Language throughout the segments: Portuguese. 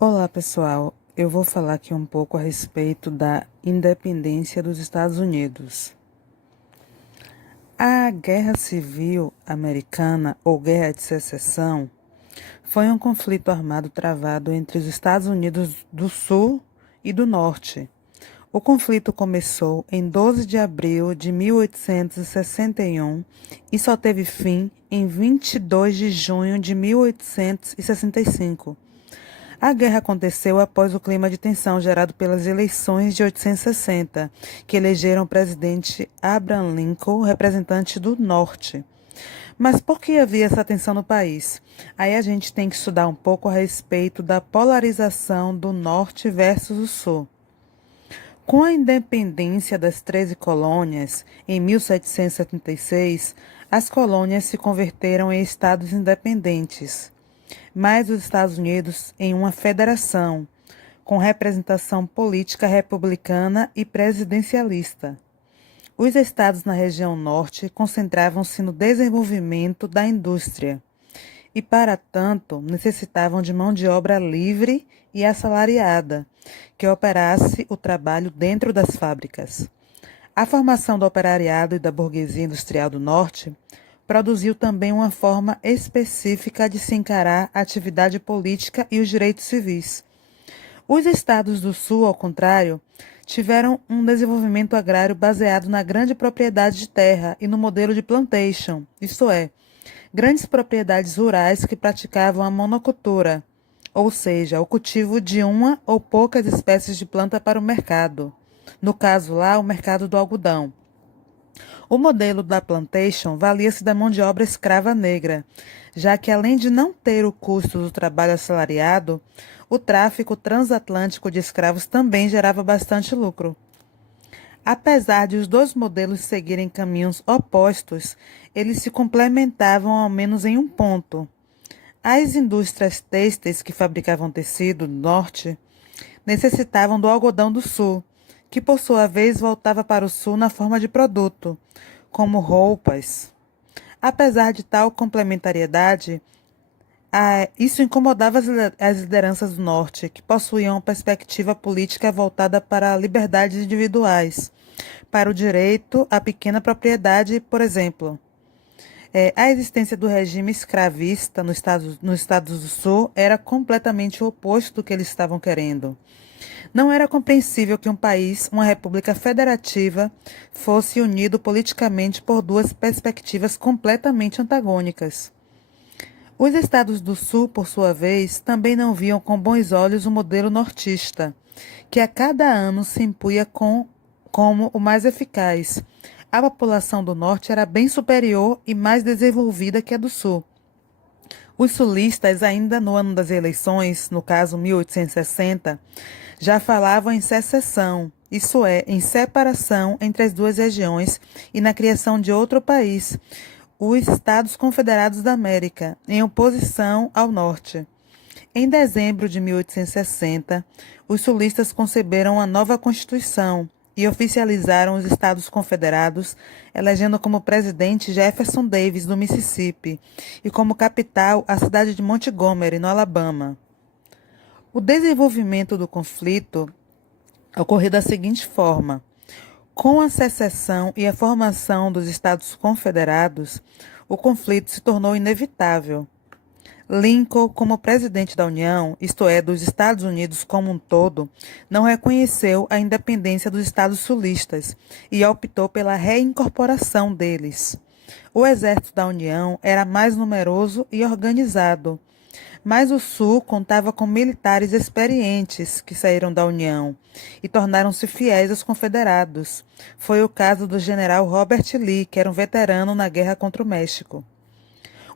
Olá, pessoal. Eu vou falar aqui um pouco a respeito da independência dos Estados Unidos. A Guerra Civil Americana, ou Guerra de Secessão, foi um conflito armado travado entre os Estados Unidos do Sul e do Norte. O conflito começou em 12 de abril de 1861 e só teve fim em 22 de junho de 1865. A guerra aconteceu após o clima de tensão gerado pelas eleições de 1860, que elegeram o presidente Abraham Lincoln, representante do Norte. Mas por que havia essa tensão no país? Aí a gente tem que estudar um pouco a respeito da polarização do Norte versus o Sul. Com a independência das 13 colônias, em 1776, as colônias se converteram em estados independentes, mas os Estados Unidos em uma federação, com representação política republicana e presidencialista. Os estados na região norte concentravam-se no desenvolvimento da indústria e, para tanto, necessitavam de mão de obra livre e assalariada, que operasse o trabalho dentro das fábricas. A formação do operariado e da burguesia industrial do Norte produziu também uma forma específica de se encarar a atividade política e os direitos civis. Os estados do Sul, ao contrário, tiveram um desenvolvimento agrário baseado na grande propriedade de terra e no modelo de plantation, isto é, grandes propriedades rurais que praticavam a monocultura, ou seja, o cultivo de uma ou poucas espécies de planta para o mercado. No caso lá, o mercado do algodão. O modelo da plantation valia-se da mão de obra escrava negra, já que além de não ter o custo do trabalho assalariado, o tráfico transatlântico de escravos também gerava bastante lucro. Apesar de os dois modelos seguirem caminhos opostos, eles se complementavam ao menos em um ponto. As indústrias têxteis que fabricavam tecido do norte necessitavam do algodão do sul, que por sua vez voltava para o sul na forma de produto, como roupas. Apesar de tal complementariedade, isso incomodava as lideranças do norte, que possuíam uma perspectiva política voltada para liberdades individuais, para o direito à pequena propriedade, por exemplo. A existência do regime escravista nos Estados do Sul era completamente o oposto do que eles estavam querendo. Não era compreensível que um país, uma república federativa, fosse unido politicamente por duas perspectivas completamente antagônicas. Os estados do Sul, por sua vez, também não viam com bons olhos o modelo nortista, que a cada ano se impunha como o mais eficaz. A população do Norte era bem superior e mais desenvolvida que a do Sul. Os sulistas, ainda no ano das eleições, no caso 1860, já falavam em secessão, isso é, em separação entre as duas regiões e na criação de outro país, os Estados Confederados da América, em oposição ao Norte. Em dezembro de 1860, os sulistas conceberam a nova Constituição e oficializaram os Estados Confederados, elegendo como presidente Jefferson Davis, do Mississippi, e como capital a cidade de Montgomery, no Alabama. O desenvolvimento do conflito ocorreu da seguinte forma: com a secessão e a formação dos Estados Confederados, o conflito se tornou inevitável. Lincoln, como presidente da União, isto é, dos Estados Unidos como um todo, não reconheceu a independência dos Estados sulistas e optou pela reincorporação deles. O exército da União era mais numeroso e organizado, mas o Sul contava com militares experientes que saíram da União e tornaram-se fiéis aos confederados. Foi o caso do general Robert Lee, que era um veterano na guerra contra o México.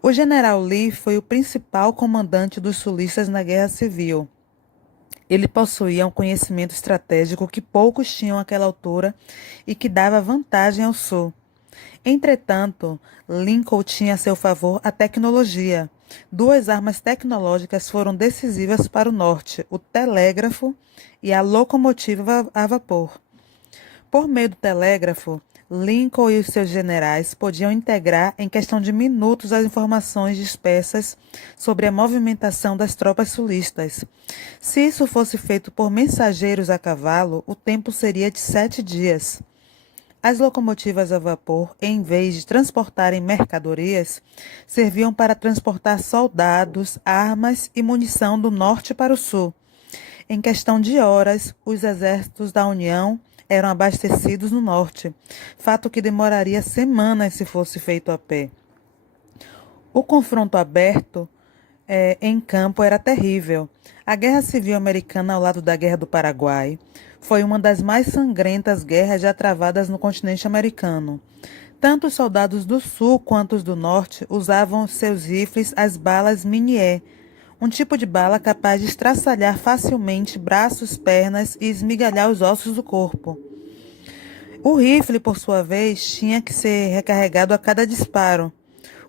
O general Lee foi o principal comandante dos sulistas na Guerra Civil. Ele possuía um conhecimento estratégico que poucos tinham àquela altura e que dava vantagem ao Sul. Entretanto, Lincoln tinha a seu favor a tecnologia. Duas armas tecnológicas foram decisivas para o Norte: o telégrafo e a locomotiva a vapor. Por meio do telégrafo, Lincoln e os seus generais podiam integrar em questão de minutos as informações dispersas sobre a movimentação das tropas sulistas. Se isso fosse feito por mensageiros a cavalo, o tempo seria de 7 dias. As locomotivas a vapor, em vez de transportarem mercadorias, serviam para transportar soldados, armas e munição do norte para o sul. Em questão de horas, os exércitos da União eram abastecidos no norte, fato que demoraria semanas se fosse feito a pé. O confronto aberto em campo era terrível. A Guerra Civil Americana, ao lado da Guerra do Paraguai, foi uma das mais sangrentas guerras já travadas no continente americano. Tanto os soldados do sul quanto os do norte usavam seus rifles as balas Minié, um tipo de bala capaz de estraçalhar facilmente braços, pernas e esmigalhar os ossos do corpo. O rifle, por sua vez, tinha que ser recarregado a cada disparo.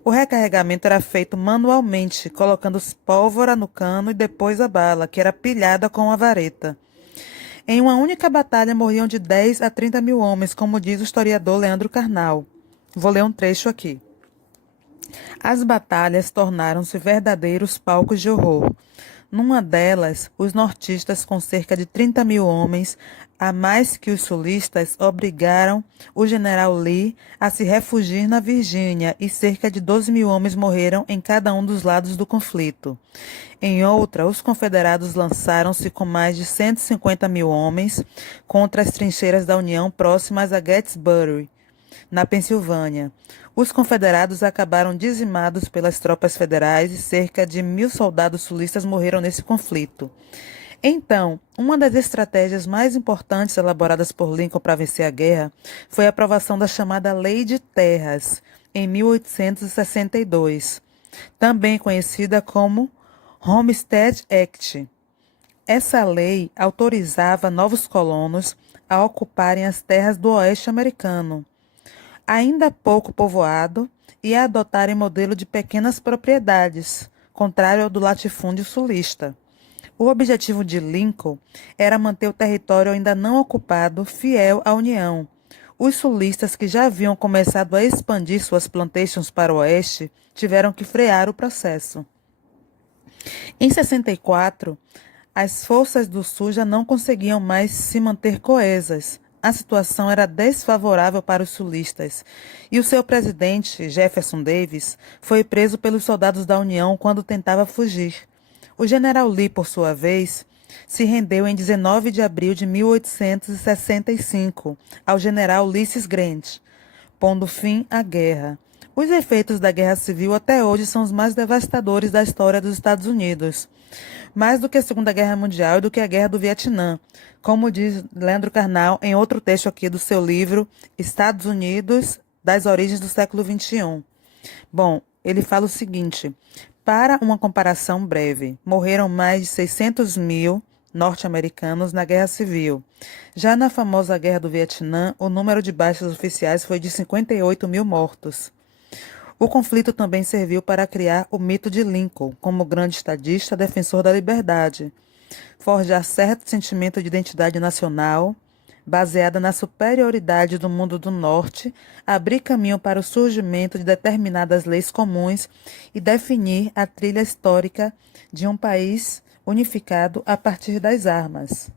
O recarregamento era feito manualmente, colocando pólvora no cano e depois a bala, que era pilhada com uma vareta. Em uma única batalha morriam de 10 a 30 mil homens, como diz o historiador Leandro Carnal. Vou ler um trecho aqui. As batalhas tornaram-se verdadeiros palcos de horror. Numa delas, os nortistas, com cerca de 30 mil homens, a mais que os sulistas, obrigaram o general Lee a se refugiar na Virgínia e cerca de 12 mil homens morreram em cada um dos lados do conflito. Em outra, os confederados lançaram-se com mais de 150 mil homens contra as trincheiras da União próximas a Gettysburg, na Pensilvânia. Os confederados acabaram dizimados pelas tropas federais e cerca de 1.000 soldados sulistas morreram nesse conflito. Então, uma das estratégias mais importantes elaboradas por Lincoln para vencer a guerra foi a aprovação da chamada Lei de Terras, em 1862, também conhecida como Homestead Act. Essa lei autorizava novos colonos a ocuparem as terras do oeste americano, ainda pouco povoado, e a adotarem modelo de pequenas propriedades, contrário ao do latifúndio sulista. O objetivo de Lincoln era manter o território ainda não ocupado fiel à União. Os sulistas, que já haviam começado a expandir suas plantations para o oeste, tiveram que frear o processo. Em 64, as forças do sul já não conseguiam mais se manter coesas. A situação era desfavorável para os sulistas, e o seu presidente, Jefferson Davis, foi preso pelos soldados da União quando tentava fugir. O general Lee, por sua vez, se rendeu em 19 de abril de 1865 ao general Ulysses Grant, pondo fim à guerra. Os efeitos da Guerra Civil até hoje são os mais devastadores da história dos Estados Unidos, mais do que a Segunda Guerra Mundial e do que a Guerra do Vietnã, como diz Leandro Carnal em outro texto aqui do seu livro Estados Unidos, das origens do século XXI. Bom, ele fala o seguinte: para uma comparação breve, morreram mais de 600 mil norte-americanos na Guerra Civil. Já na famosa Guerra do Vietnã, o número de baixas oficiais foi de 58 mil mortos. O conflito também serviu para criar o mito de Lincoln como grande estadista defensor da liberdade, forjar certo sentimento de identidade nacional, baseada na superioridade do mundo do Norte, abrir caminho para o surgimento de determinadas leis comuns e definir a trilha histórica de um país unificado a partir das armas.